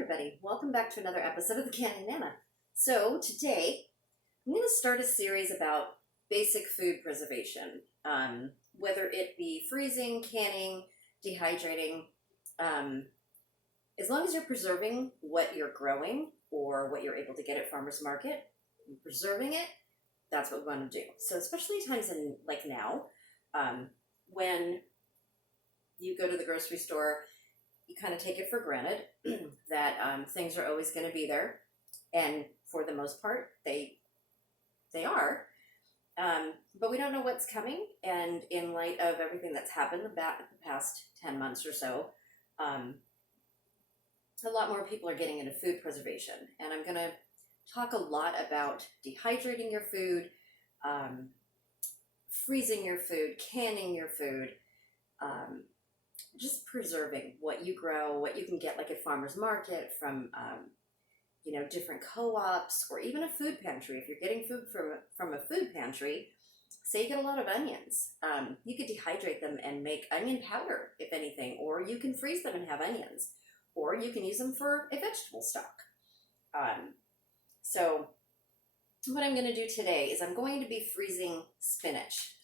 everybody, welcome back to another episode of the Canning Nana. So today I'm going to start a series about basic food preservation, whether it be freezing, canning, dehydrating. As long as you're preserving what you're growing or what you're able to get at farmer's market, and preserving it, that's what we want to do. So especially times in like now, when you go to the grocery store, you kind of take it for granted that things are always going to be there, and for the most part, they are. But we don't know what's coming, and in light of everything that's happened about the past 10 months or so, a lot more people are getting into food preservation, and I'm going to talk a lot about dehydrating your food, freezing your food, canning your food, just preserving what you grow, what you can get like at farmer's market from, different co-ops or even a food pantry. If you're getting food from a food pantry, say you get a lot of onions, you could dehydrate them and make onion powder, if anything, or you can freeze them and have onions, or you can use them for a vegetable stock. So what I'm going to do today is I'm going to be freezing spinach.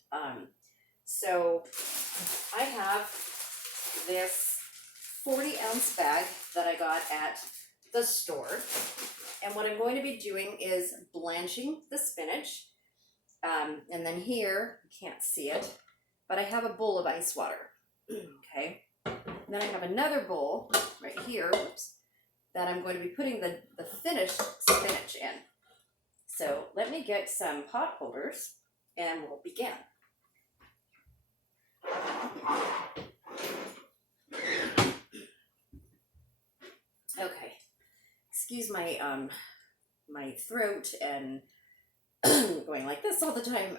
So I have this 40-ounce bag that I got at the store, and what I'm going to be doing is blanching the spinach, and then here, you can't see it, but I have a bowl of ice water, okay? And then I have another bowl right here, that I'm going to be putting the finished spinach in. So let me get some pot holders, and we'll begin. Okay, excuse my my throat and going like this all the time.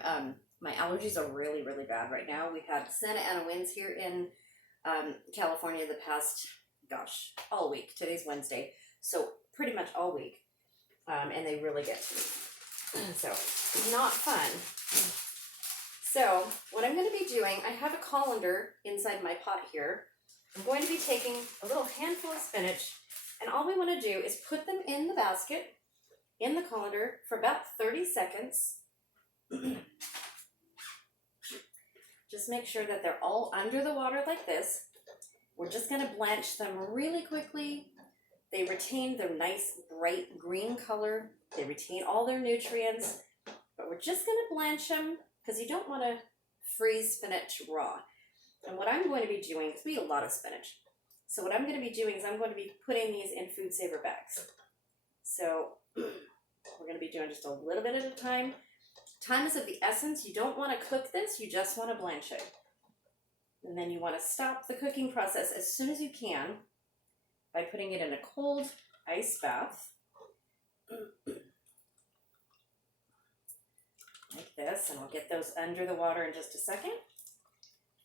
My allergies are really bad right now. We've had Santa Ana winds here in California the past, all week. Today's Wednesday, so pretty much all week, and they really get to me. So not fun. So what I'm going to be doing, I have a colander inside my pot here. I'm going to be taking a little handful of spinach, and all we want to do is put them in the basket, in the colander, for about 30 seconds. Just make sure that they're all under the water like this. We're just going to blanch them really quickly. They retain their nice bright green color. They retain all their nutrients, but we're just going to blanch them because you don't want to freeze spinach raw. And what I'm going to be doing, because we eat a lot of spinach, so what I'm going to be doing is I'm going to be putting these in food saver bags. So we're going to be doing just a little bit at a time. Time is of the essence. You don't want to cook this, you just want to blanch it. And then you want to stop the cooking process as soon as you can by putting it in a cold ice bath. Like this, and I'll get those under the water in just a second.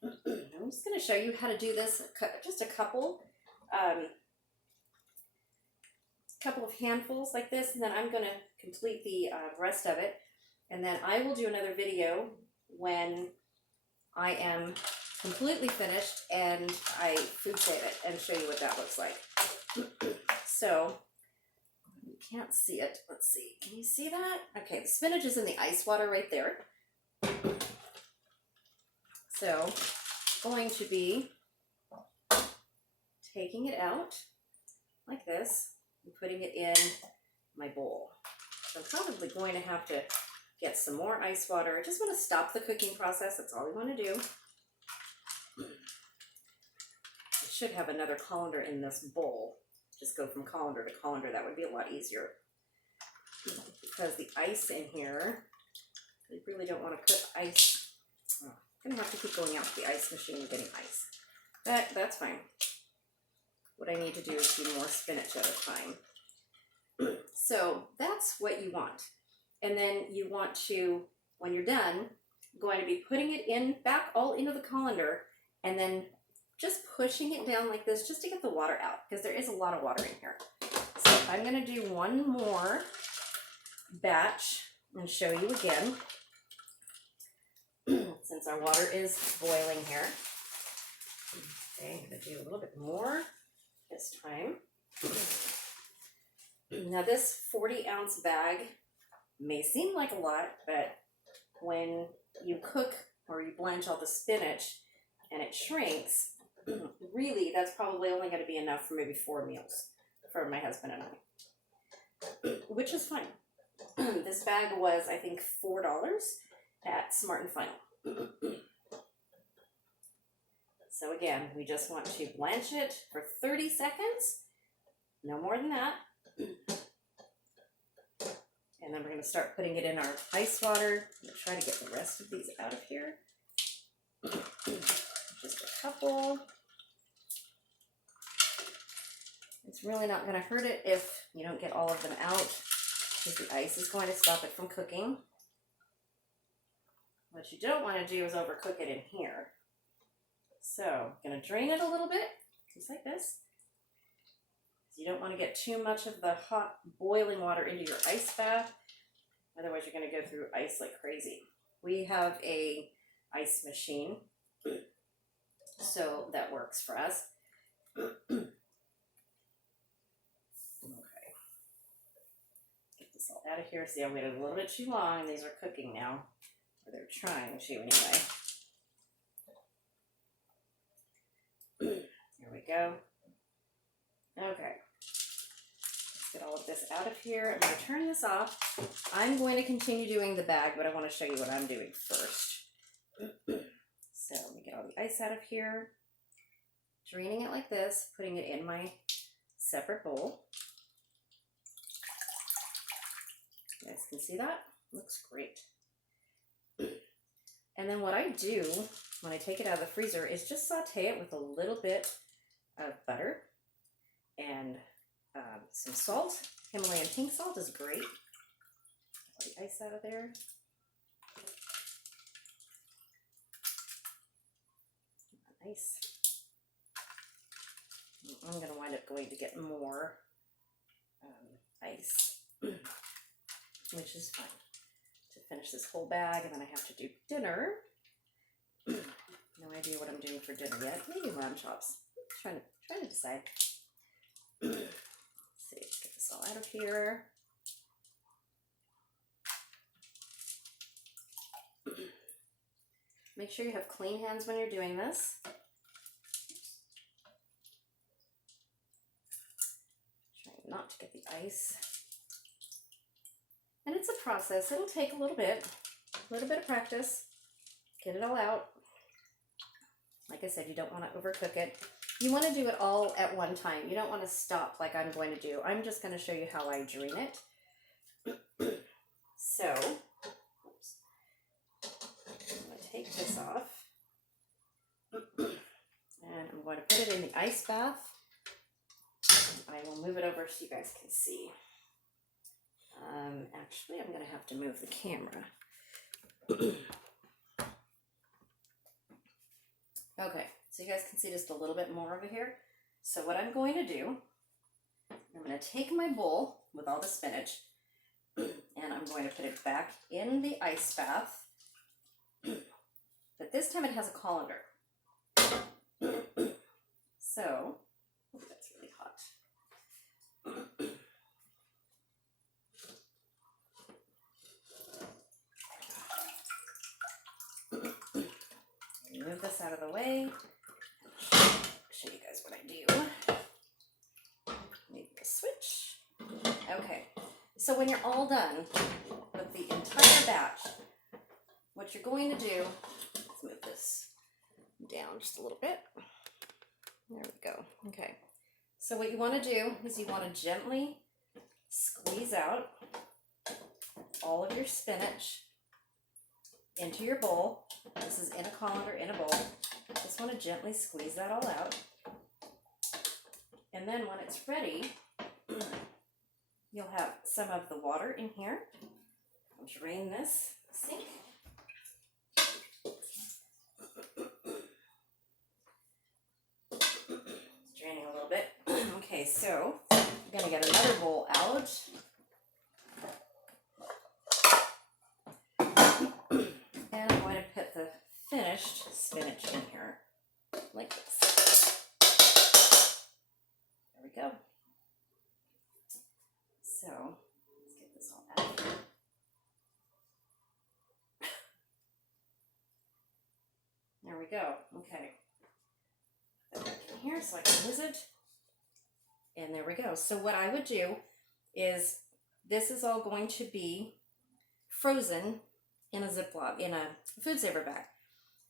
I'm just going to show you how to do this, just a couple of handfuls like this, and then I'm going to complete the rest of it, and then I will do another video when I am completely finished and I food save it and show you what that looks like. So you can't see it. Let's see. Can you see that? Okay, the spinach is in the ice water right there. So going to be taking it out like this and putting it in my bowl. So I'm probably going to have to get some more ice water. I just want to stop the cooking process. That's all we want to do. I should have another colander in this bowl. Just go from colander to colander. That would be a lot easier. Because the ice in here, you really don't want to cook ice. Oh, I'm going to have to keep going out to the ice machine and getting ice. That's fine. What I need to do is do more spinach at a time. So that's what you want. And then you want to, when you're done, going to be putting it in back all into the colander, and then just pushing it down like this just to get the water out, because there is a lot of water in here. So I'm going to do one more batch and show you again, since our water is boiling here. Okay, I'm going to do a little bit more this time. Now this 40-ounce bag may seem like a lot, but when you cook or you blanch all the spinach and it shrinks, really that's probably only going to be enough for maybe 4 meals for my husband and I, which is fine. This bag was, I think, $4 at Smart and Final. So again, we just want to blanch it for 30 seconds, no more than that. And then we're going to start putting it in our ice water. I'm going to try to get the rest of these out of here. Just a couple. It's really not going to hurt it if you don't get all of them out, because the ice is going to stop it from cooking. What you don't want to do is overcook it in here. So I'm going to drain it a little bit, just like this. You don't want to get too much of the hot boiling water into your ice bath. Otherwise you're going to go through ice like crazy. We have a ice machine, so that works for us. Okay. Get this all out of here. See, I waited a little bit too long. These are cooking now. Or they're trying to anyway. Here we go. Okay. Get all of this out of here. I'm going to turn this off. I'm going to continue doing the bag, but I want to show you what I'm doing first. So let me get all the ice out of here. Draining it like this, putting it in my separate bowl. You guys can see that? Looks great. And then what I do when I take it out of the freezer is just saute it with a little bit of butter and some salt. Himalayan pink salt is great. Get the ice out of there. Nice. I'm going to wind up going to get more ice, which is fine, to finish this whole bag, and then I have to do dinner. No idea what I'm doing for dinner yet. Maybe lamb chops. Trying to decide. Let's see, let's get this all out of here. Make sure you have clean hands when you're doing this. Trying not to get the ice. And it's a process. It'll take a little bit of practice. Get it all out. Like I said, you don't want to overcook it. You want to do it all at one time. You don't want to stop like I'm going to do. I'm just going to show you how I drain it. So, oops. I'm going to take this off. And I'm going to put it in the ice bath. I will move it over so you guys can see. Actually, I'm going to have to move the camera. Okay, so you guys can see just a little bit more over here. So what I'm going to do, I'm going to take my bowl with all the spinach, and I'm going to put it back in the ice bath. But this time it has a colander. So, oh, that's really hot. Move this out of the way. Show you guys what I do. Maybe a switch. Okay, so when you're all done with the entire batch, what you're going to do, let's move this down just a little bit. There we go. Okay, so what you want to do is you want to gently squeeze out all of your spinach into your bowl. This is in a colander, in a bowl. Just want to gently squeeze that all out. And then when it's ready, you'll have some of the water in here. I'll drain this sink. It's draining a little bit. Okay, so I'm going to get another bowl out. And I'm going to put the finished spinach in here, like this. There we go. go. Okay. Put that back in here so I can use it. And there we go. So what I would do is, this is all going to be frozen in a Ziploc, in a food saver bag.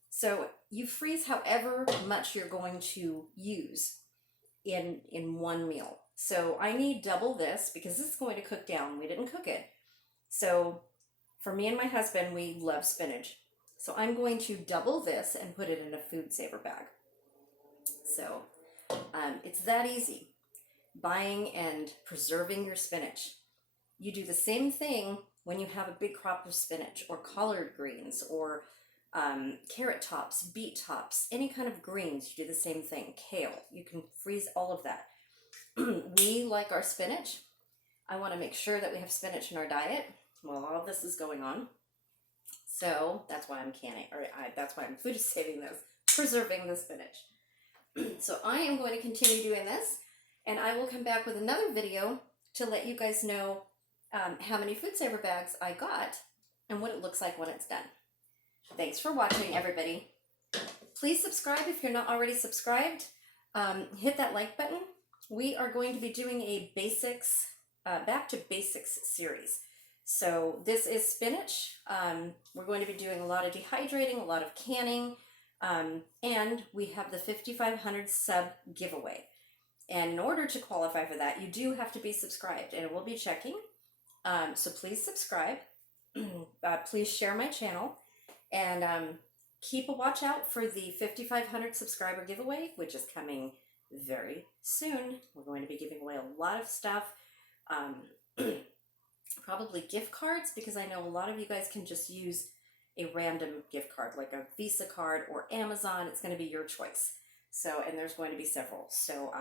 So you freeze however much you're going to use in one meal. So I need double this because this is going to cook down. We didn't cook it. So for me and my husband, we love spinach. So I'm going to double this and put it in a food saver bag. So it's that easy. Buying and preserving your spinach. You do the same thing when you have a big crop of spinach or collard greens or carrot tops, beet tops, any kind of greens. You do the same thing. Kale, you can freeze all of that. We like our spinach. I want to make sure that we have spinach in our diet while all of this is going on. So that's why I'm canning, or that's why I'm food saving this, preserving the spinach. So I am going to continue doing this, and I will come back with another video to let you guys know how many food saver bags I got and what it looks like when it's done. Thanks for watching, everybody. Please subscribe if you're not already subscribed. Hit that like button. We are going to be doing a basics, back to basics series. So this is spinach. We're going to be doing a lot of dehydrating, a lot of canning, and we have the 5,500 sub giveaway. And in order to qualify for that, you do have to be subscribed, and it will be checking. So please subscribe. Please share my channel, and keep a watch out for the 5,500 subscriber giveaway, which is coming very soon. We're going to be giving away a lot of stuff. Probably gift cards, because I know a lot of you guys can just use a random gift card, like a Visa card or Amazon. It's going to be your choice. So, and there's going to be several. So,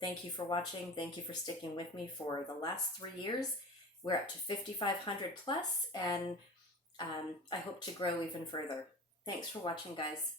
thank you for watching. Thank you for sticking with me for the last 3 years. We're up to 5,500 plus, and I hope to grow even further. Thanks for watching, guys.